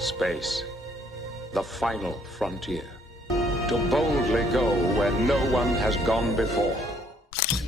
Space, the final frontier. To boldly go where no one has gone before.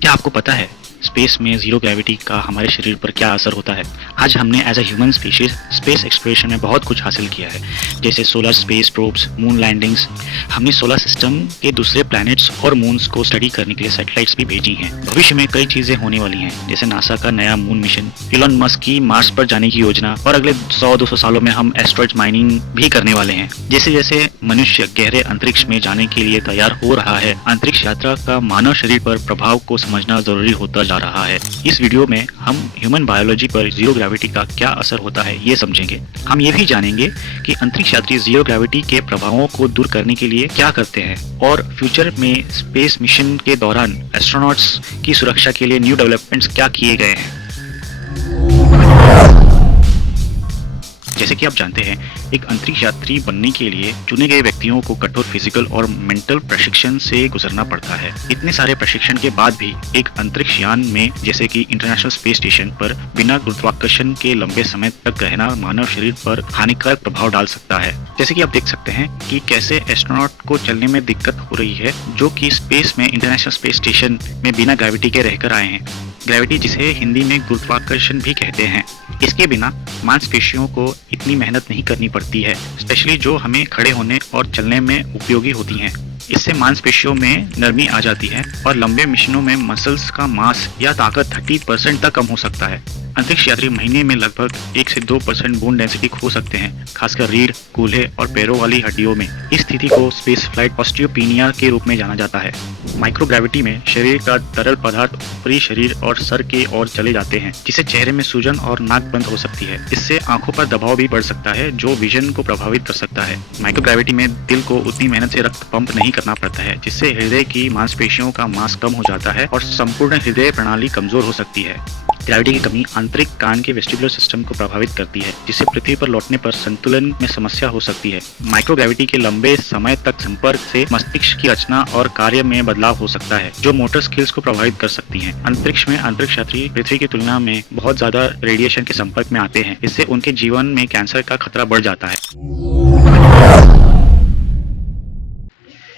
क्या आपको पता है space में जीरो ग्रेविटी का हमारे शरीर पर क्या असर होता है? आज हमने as a human species space exploration में बहुत कुछ हासिल किया है, जैसे solar space probes, moon landings. हमने सोलर सिस्टम के दूसरे प्लैनेट्स और मून्स को स्टडी करने के लिए सैटेलाइट्स भी भेजी हैं। भविष्य में कई चीजें होने वाली हैं, जैसे नासा का नया मून मिशन, इलॉन मस्क की मार्स पर जाने की योजना, और अगले 100-200 सालों में हम एस्ट्रॉइड माइनिंग भी करने वाले हैं। जैसे जैसे मनुष्य गहरे अंतरिक्ष में जाने के लिए तैयार हो रहा है, अंतरिक्ष यात्रा का मानव शरीर पर प्रभाव को समझना जरूरी होता जा रहा है। इस वीडियो में हम ह्यूमन बायोलॉजी पर जीरो ग्रेविटी का क्या असर होता है ये समझेंगे। हम ये भी जानेंगे कि अंतरिक्ष यात्री जीरो ग्रेविटी के प्रभावों को दूर करने के लिए क्या करते हैं, और फ्यूचर में स्पेस मिशन के दौरान एस्ट्रोनॉट्स की सुरक्षा के लिए न्यू डेवलपमेंट्स क्या किए गए हैं। जैसे कि आप जानते हैं, एक अंतरिक्ष यात्री बनने के लिए चुने गए व्यक्तियों को कठोर फिजिकल और मेंटल प्रशिक्षण से गुजरना पड़ता है। इतने सारे प्रशिक्षण के बाद भी एक अंतरिक्ष यान में, जैसे कि इंटरनेशनल स्पेस स्टेशन पर, बिना गुरुत्वाकर्षण के लंबे समय तक रहना मानव शरीर पर हानिकारक प्रभाव डाल सकता है। जैसे कि आप देख सकते हैं कि कैसे एस्ट्रोनॉट को चलने में दिक्कत हो रही है, जो कि स्पेस में इंटरनेशनल स्पेस स्टेशन में बिना ग्रेविटी के रहकर आए हैं। ग्रेविटी, जिसे हिंदी में गुरुत्वाकर्षण भी कहते हैं, इसके बिना मांसपेशियों को इतनी मेहनत नहीं करनी पड़ती है, स्पेशली जो हमें खड़े होने और चलने में उपयोगी होती हैं। इससे मांसपेशियों में नरमी आ जाती है और लंबे मिशनों में मसल्स का मास या ताकत 30% तक कम हो सकता है। अंतरिक्ष यात्री महीने में लगभग 1 से 2% बोन डेंसिटी खो सकते हैं, खासकर रीढ़, कूल्हे और पैरों वाली हड्डियों में। इस स्थिति को स्पेस फ्लाइट ऑस्टियोपीनिया के रूप में जाना जाता है। माइक्रोग्रेविटी में शरीर का तरल पदार्थ ऊपरी शरीर और सर के ओर चले जाते हैं, जिससे चेहरे में सूजन और नाक बंद हो सकती है। इससे आंखों पर दबाव भी बढ़ सकता है, जो विजन को प्रभावित कर सकता है। माइक्रोग्रेविटी में दिल को उतनी मेहनत से रक्त पंप नहीं करना पड़ता है, जिससे हृदय की मांसपेशियों का मास कम हो जाता है और संपूर्ण हृदय प्रणाली कमजोर हो सकती है। ग्रेविटी की कमी आंतरिक कान के वेस्टिबुलर सिस्टम को प्रभावित करती है, जिससे पृथ्वी पर लौटने पर संतुलन में समस्या हो सकती है। माइक्रोग्रेविटी के लंबे समय तक संपर्क से मस्तिष्क की रचना और कार्य में बदलाव हो सकता है, जो मोटर स्किल्स को प्रभावित कर सकती हैं। अंतरिक्ष में अंतरिक्ष यात्री पृथ्वी की तुलना में बहुत ज्यादा रेडिएशन के संपर्क में आते हैं, इससे उनके जीवन में कैंसर का खतरा बढ़ जाता है।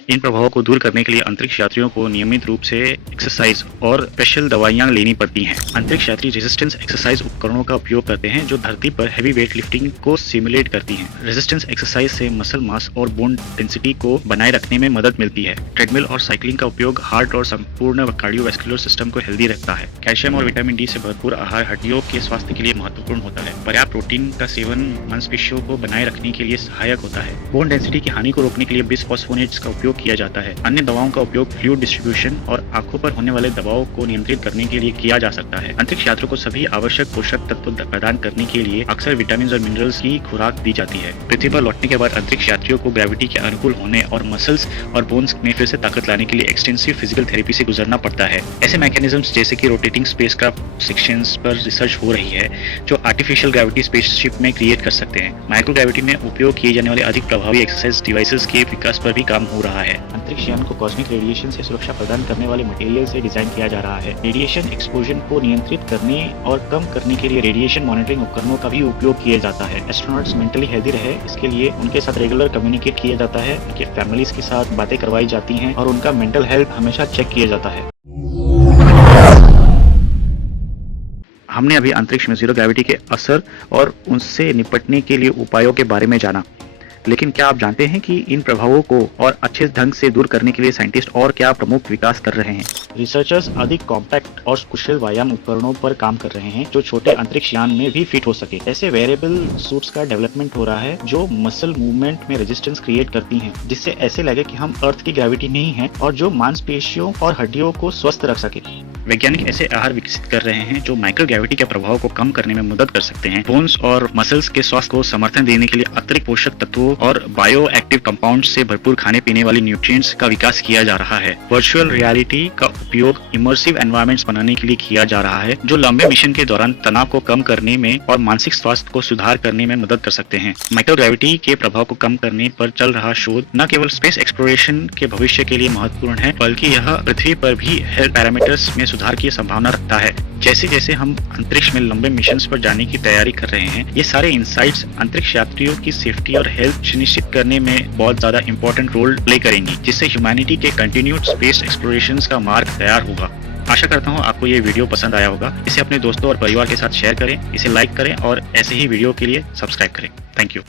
इन प्रभावों को दूर करने के लिए अंतरिक्ष यात्रियों को नियमित रूप से एक्सरसाइज और स्पेशल दवाइयां लेनी पड़ती हैं। अंतरिक्ष यात्री रेजिस्टेंस एक्सरसाइज उपकरणों का उपयोग करते हैं, जो धरती पर हैवी वेट लिफ्टिंग को सिमुलेट करती हैं। रेजिस्टेंस एक्सरसाइज से मसल मास और बोन डेंसिटी को बनाए रखने में मदद मिलती है। ट्रेडमिल और साइकिलिंग का उपयोग हार्ट और संपूर्ण कार्डियोवैस्कुलर सिस्टम को हेल्दी रखता है। कैल्शियम और विटामिन डी से भरपूर आहार हड्डियों के स्वास्थ्य के लिए महत्वपूर्ण होता है। पर्याप्त प्रोटीन का सेवन मांसपेशियों को बनाए रखने के लिए सहायक होता है। बोन डेंसिटी की हानि को रोकने के लिए बिसफॉस्फोनेट्स का उपयोग किया जाता है। अन्य दवाओं का उपयोग फ्लूइड डिस्ट्रीब्यूशन और आंखों पर होने वाले दबाव को नियंत्रित करने के लिए किया जा सकता है। अंतरिक्ष यात्रियों को सभी आवश्यक पोषक तत्व प्रदान करने के लिए अक्सर विटामिन और मिनरल्स की खुराक दी जाती है। पृथ्वी पर लौटने के बाद अंतरिक्ष यात्रियों को ग्रेविटी के अनुकूल होने और मसल्स और बोन्स में फिर से ताकत लाने के लिए एक्सटेंसिव फिजिकल थेरेपी से गुजरना पड़ता है। ऐसे मैकेनिज्म्स जैसे कि रोटेटिंग स्पेसक्राफ्ट सेक्शंस पर रिसर्च हो रही है, जो आर्टिफिशियल ग्रेविटी स्पेसशिप में क्रिएट कर सकते हैं। माइक्रोग्रेविटी में उपयोग किए जाने वाले अधिक प्रभावी एक्सरसाइज डिवाइसेस के विकास पर भी काम हो रहा है। अंतरिक्ष यान को कॉस्मिक रेडिएशन से सुरक्षा प्रदान करने वाले मटेरियल से डिजाइन किया जा रहा है। रेडिएशन एक्सपोजर को नियंत्रित करने और कम करने के लिए रेडिएशन मॉनिटरिंग उपकरणों का भी उपयोग किया जाता है। एस्ट्रोनॉट्स मेंटली हेल्दी रहे, इसके लिए उनके साथ रेगुलर कम्युनिकेट किया जाता है, उनके फैमिलीज के साथ बातें करवाई जाती हैं और उनका मेंटल हेल्थ हमेशा चेक किया जाता है। हमने अभी अंतरिक्ष में जीरो ग्रेविटी के असर और उनसे निपटने के लिए उपायों के बारे में जाना, लेकिन क्या आप जानते हैं कि इन प्रभावों को और अच्छे ढंग से दूर करने के लिए साइंटिस्ट और क्या प्रमुख विकास कर रहे हैं? रिसर्चर्स अधिक कॉम्पैक्ट और कुशल व्यायाम उपकरणों पर काम कर रहे हैं, जो छोटे अंतरिक्ष यान में भी फिट हो सके। ऐसे वेरिएबल सूट्स का डेवलपमेंट हो रहा है, जो मसल मूवमेंट में रेजिस्टेंस क्रिएट करती हैं, जिससे ऐसे लगे कि हम अर्थ की ग्रेविटी नहीं है, और जो मांसपेशियों और हड्डियों को स्वस्थ रख सके। वैज्ञानिक ऐसे आहार विकसित कर रहे हैं जो माइक्रोग्रेविटी के प्रभाव को कम करने में मदद कर सकते हैं। बोन्स और मसल्स के स्वास्थ्य को समर्थन देने के लिए अतिरिक्त पोषक तत्वों और बायो एक्टिव कंपाउंड से भरपूर खाने पीने वाली न्यूट्रिएंट्स का विकास किया जा रहा है। वर्चुअल रियलिटी का उपयोग इमर्सिव एनवायरनमेंट्स बनाने के लिए किया जा रहा है, जो लंबे मिशन के दौरान तनाव को कम करने में और मानसिक स्वास्थ्य को सुधार करने में मदद कर सकते हैं। माइक्रोग्रेविटी के प्रभाव को कम करने पर चल रहा शोध न केवल स्पेस एक्सप्लोरेशन के भविष्य के लिए महत्वपूर्ण है, बल्कि यह पृथ्वी पर भी हेल्थ पैरामीटर्स में सुधार की संभावना रखता है। जैसे जैसे हम अंतरिक्ष में लंबे मिशंस पर जाने की तैयारी कर रहे हैं, ये सारे इंसाइट्स अंतरिक्ष यात्रियों की सेफ्टी और हेल्थ सुनिश्चित करने में बहुत ज्यादा इंपॉर्टेंट रोल प्ले करेंगी, जिससे ह्यूमैनिटी के कंटिन्यूड स्पेस एक्सप्लोरेशन का मार्ग तैयार होगा। आशा करता हूँ आपको ये वीडियो पसंद आया होगा। इसे अपने दोस्तों और परिवार के साथ शेयर करें, इसे लाइक करें और ऐसे ही वीडियो के लिए सब्सक्राइब करें। Thank you.